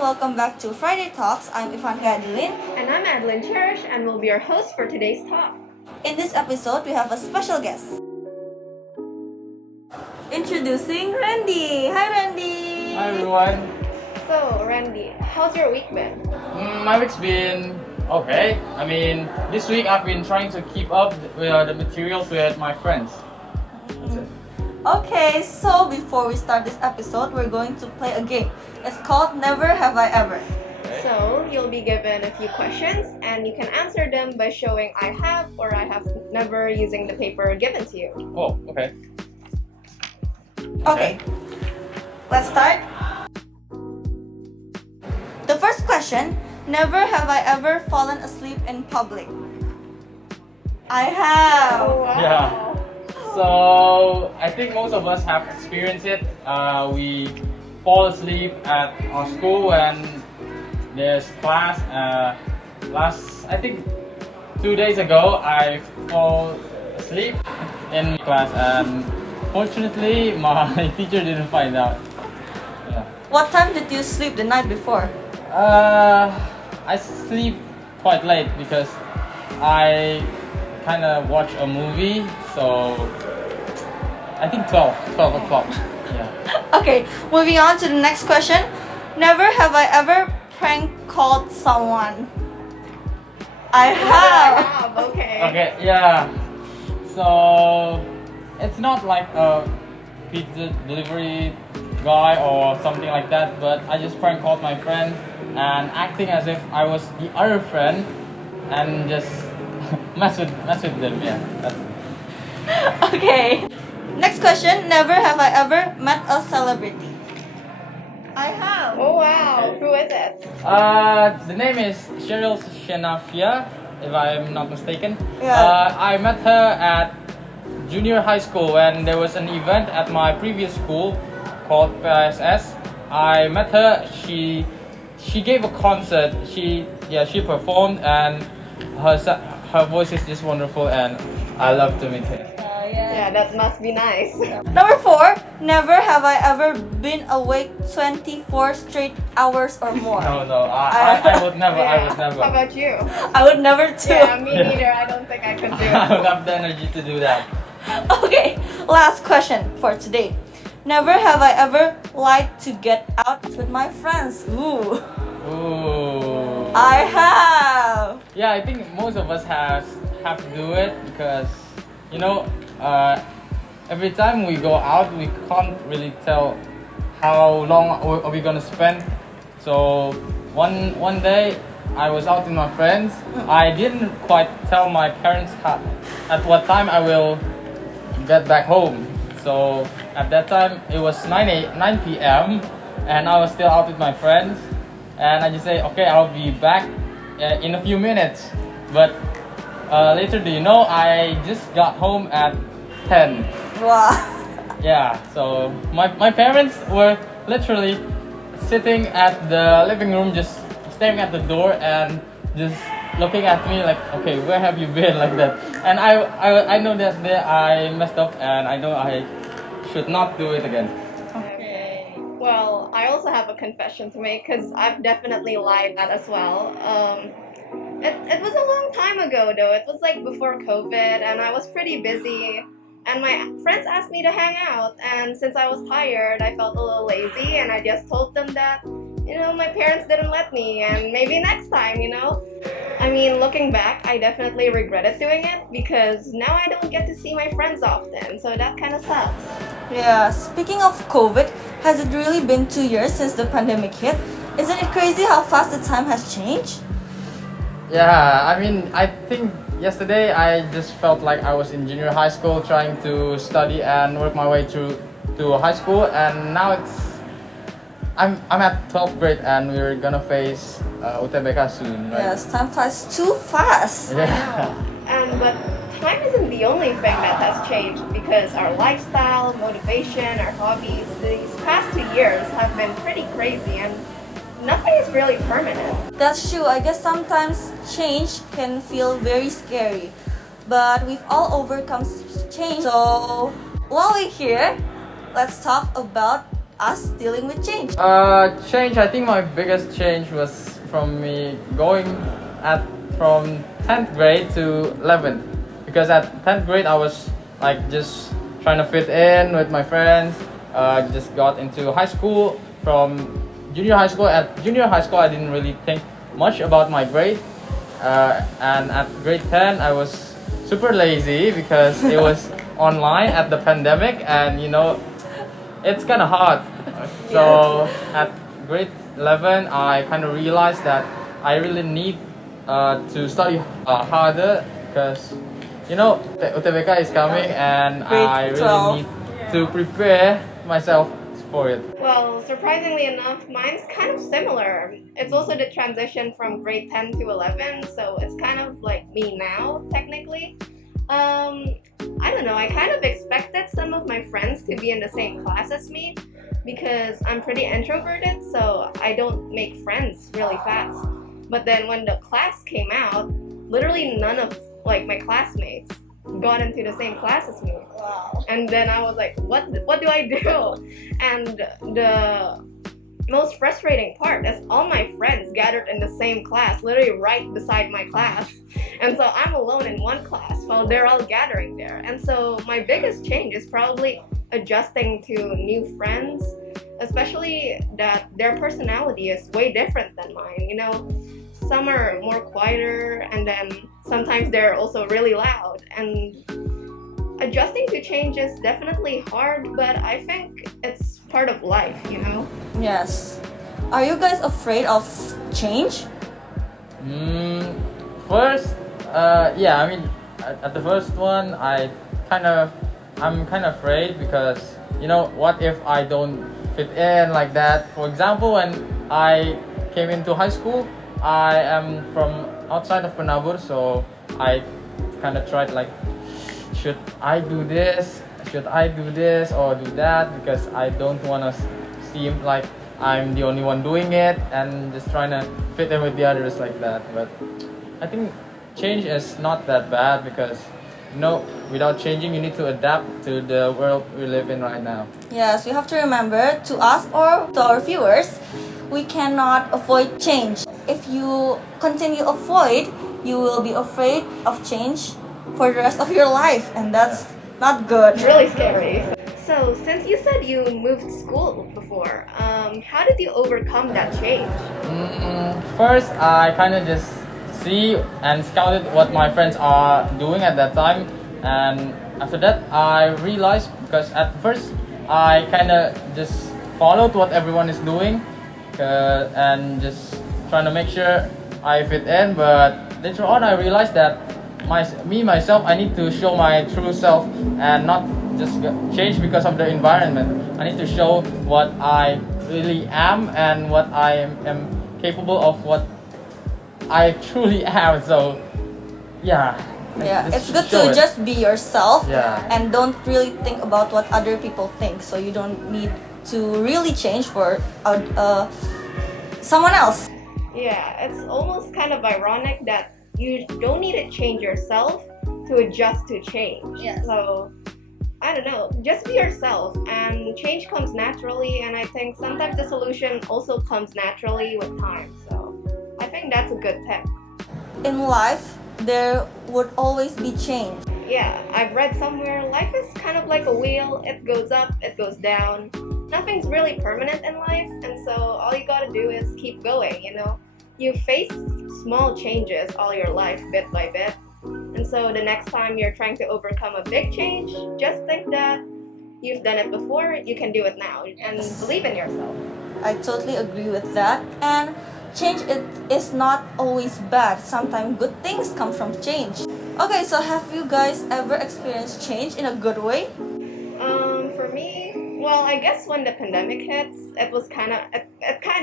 welcome back to Friday Talks. I'm Adeline. And I'm Adeline Cherish, and we'll be your host for today's talk. In this episode, we have a special guest. Introducing Randy. Hi, Randy. Hi everyone. So, Randy, how's your week been? My week's been okay. This week I've been trying to keep up with the materials with my friends. That's it. Okay, so before we start this episode, we're going to play a game. It's called Never Have I Ever. So, you'll be given a few questions, and you can answer them by showing I have or I have never using the paper given to you. Oh, okay. Okay, let's start. The first question, never have I ever fallen asleep in public. I have. Oh, wow. Yeah. So I think most of us have experienced it. We fall asleep at our school when there's class. I think 2 days ago I fall asleep in class, and fortunately my teacher didn't find out. Yeah. What time did you sleep the night before? I sleep quite late because I kind of watch a movie, so I think 12 o'clock. Yeah. Okay, moving on to the next question. Never have I ever prank called someone. I have. Okay. Okay, yeah. So it's not like a pizza delivery guy or something like that, but I just prank called my friend and acting as if I was the other friend and just mess with them. Yeah. Okay. Next question. Never have I ever met a celebrity. I have. Oh, wow. Who is it? The name is Cheryl Shenafia, if I'm not mistaken. Yeah. I met her at junior high school when there was an event at my previous school called PSS. I met her. She gave a concert. She performed, and her voice is just wonderful, and I love to meet her. Yeah, that must be nice. Number 4. Never have I ever been awake 24 straight hours or more. No, I would never. Yeah. I would never. How about you? I would never too. Yeah, me neither. I don't think I could do I it. don't have the energy to do that. Okay, last question for today. Never have I ever lied to get out with my friends. Ooh. Ooh. I have. Yeah, I think most of us have to do it because every time we go out, we can't really tell how long are we gonna spend. So one day I was out with my friends. I didn't quite tell my parents at what time I will get back home. So at that time it was 9 p.m. and I was still out with my friends. And I just say, okay, I'll be back in a few minutes. But later, I just got home at 10. Wow. Yeah, so my parents were literally sitting at the living room, just staring at the door and just looking at me like, okay, where have you been, like that. And I know that I messed up, and I know I should not do it again. Okay. Well, I also have a confession to make because I've definitely lied that as well. It was a long time ago though. It was like before COVID, and I was pretty busy. And my friends asked me to hang out, and since I was tired, I felt a little lazy, and I just told them that, my parents didn't let me, and maybe next time, looking back, I definitely regretted doing it because now I don't get to see my friends often, so that kind of sucks. Yeah, speaking of COVID, has it really been 2 years since the pandemic hit? Isn't it crazy how fast the time has changed? Yeah, I think yesterday I just felt like I was in junior high school trying to study and work my way through to high school, and now I'm at 12th grade and we're gonna face UTBK soon, right? Yes, time flies too fast. Yeah. But time isn't the only thing that has changed because our lifestyle, motivation, our hobbies, these past 2 years have been pretty crazy, and nothing is really permanent. That's true. I guess sometimes change can feel very scary, but we've all overcome change. So while we're here, let's talk about us dealing with change? Change. I think my biggest change was from me going from 10th grade to 11th, because at 10th grade I was like just trying to fit in with my friends. Just got into high school. From junior high school, at junior high school I didn't really think much about my grade, and at grade 10 I was super lazy because it was online at the pandemic, and it's kind of hard. So at grade 11 I kind of realized that I really need to study harder, because UTBK is coming, and I Grade 12. really need to prepare myself for it. Well, surprisingly enough, mine's kind of similar. It's also the transition from grade 10 to 11, so it's kind of like me now, technically. I don't know, I kind of expected some of my friends to be in the same class as me, because I'm pretty introverted, so I don't make friends really fast. But then when the class came out, literally none of like my classmates got into the same class as me. Wow. And then I was like, what do I do? And the most frustrating part is all my friends gathered in the same class, literally right beside my class. And so I'm alone in one class while they're all gathering there. And so my biggest change is probably adjusting to new friends, especially that their personality is way different than mine. Some are more quieter, and then sometimes they're also really loud. And adjusting to change is definitely hard, but I think it's part of life. Yes. Are you guys afraid of change? First, yeah. I mean, at the first one, I'm kind of afraid, because what if I don't fit in like that? For example, when I came into high school, I am from outside of Penabur, so I kind of tried like, should I do this? Should I do this or do that? Because I don't want to seem like I'm the only one doing it, and just trying to fit in with the others like that. But I think change is not that bad, because without changing, you need to adapt to the world we live in right now. Yes, we have to remember, to us or to our viewers, we cannot avoid change. If you continue avoid, you will be afraid of change for the rest of your life, and that's not good. It's really scary. So, since you said you moved school before, how did you overcome that change? First, I kind of just see and scouted what my friends are doing at that time, and after that I realized, because at first I kind of just followed what everyone is doing, and just trying to make sure I fit in. But later on I realized that myself, I need to show my true self, and not just change because of the environment. I need to show what I really am, and what I am capable of, what I truly am. So yeah, It's good to just be yourself, Yeah. and don't really think about what other people think, so you don't need to really change for someone else. Yeah, it's almost kind of ironic that you don't need to change yourself to adjust to change. Yes. So, I don't know, just be yourself, and change comes naturally, and I think sometimes the solution also comes naturally with time. So, I think that's a good tip. In life, there would always be change. Yeah, I've read somewhere life is kind of like a wheel. It goes up, it goes down. Nothing's really permanent in life, and so all you gotta do is keep going. You face small changes all your life, bit by bit. And so the next time you're trying to overcome a big change, just think that you've done it before, you can do it now, and believe in yourself. I totally agree with that. And change is not always bad. Sometimes good things come from change. Okay, so have you guys ever experienced change in a good way? For me, well, I guess when the pandemic hits, it kind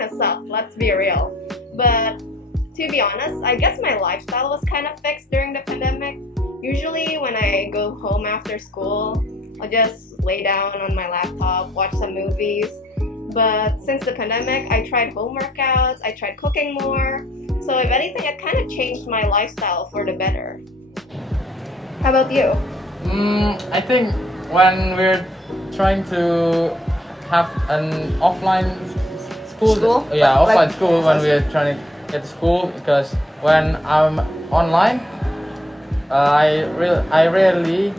of sucked. Let's be real. But to be honest, I guess my lifestyle was kind of fixed during the pandemic. Usually, when I go home after school, I'll just lay down on my laptop, watch some movies. But since the pandemic, I tried home workouts, I tried cooking more. So if anything, it kind of changed my lifestyle for the better. How about you? I think when we're trying to have an offline school. School? Yeah, Like- offline school when we're trying to get to school, because when I'm online, I really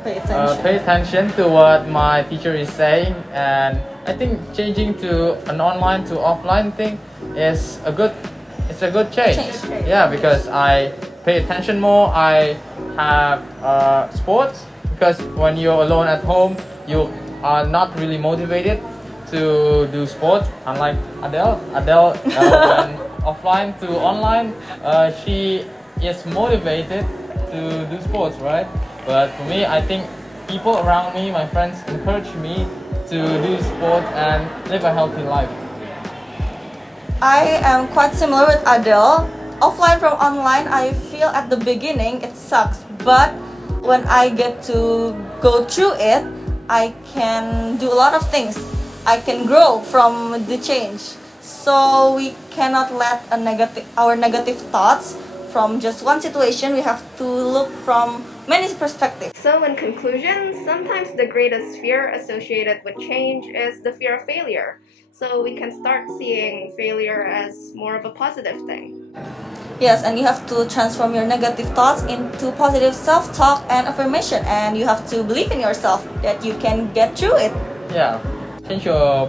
Pay attention. pay attention to what my teacher is saying, and I think changing to an online to offline thing is a good change. Yeah, because I pay attention more. I have sports, because when you're alone at home, you are not really motivated to do sports. Unlike Adele, when offline to online, she is motivated to do sports, right? But for me, I think people around me, my friends, encourage me to do sport and live a healthy life. I am quite similar with Adele. Offline from online, I feel at the beginning it sucks, but when I get to go through it, I can do a lot of things. I can grow from the change. So we cannot let our negative thoughts from just one situation. We have to look from many perspectives. So, in conclusion, sometimes the greatest fear associated with change is the fear of failure. So, we can start seeing failure as more of a positive thing. Yes, and you have to transform your negative thoughts into positive self-talk and affirmation, and you have to believe in yourself that you can get through it. Yeah, change your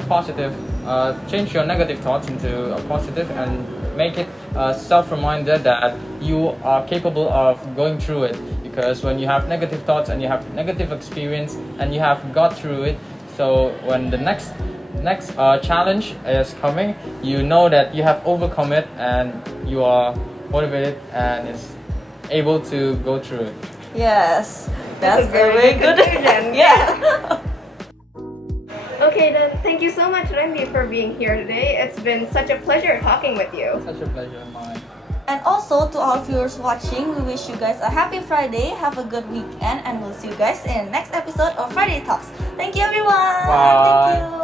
negative thoughts into a positive, and make it a self-reminder that you are capable of going through it. Because when you have negative thoughts and you have negative experience and you have got through it, so when the next challenge is coming, you know that you have overcome it and you are motivated and is able to go through it. Yes, That's a very good conclusion. Yeah. Okay, then, thank you so much, Rendy, for being here today. It's been such a pleasure talking with you. Such a pleasure of mine. And also to all viewers watching, we wish you guys a happy Friday, have a good weekend, and we'll see you guys in the next episode of Friday Talks. Thank you everyone. Bye. Thank you.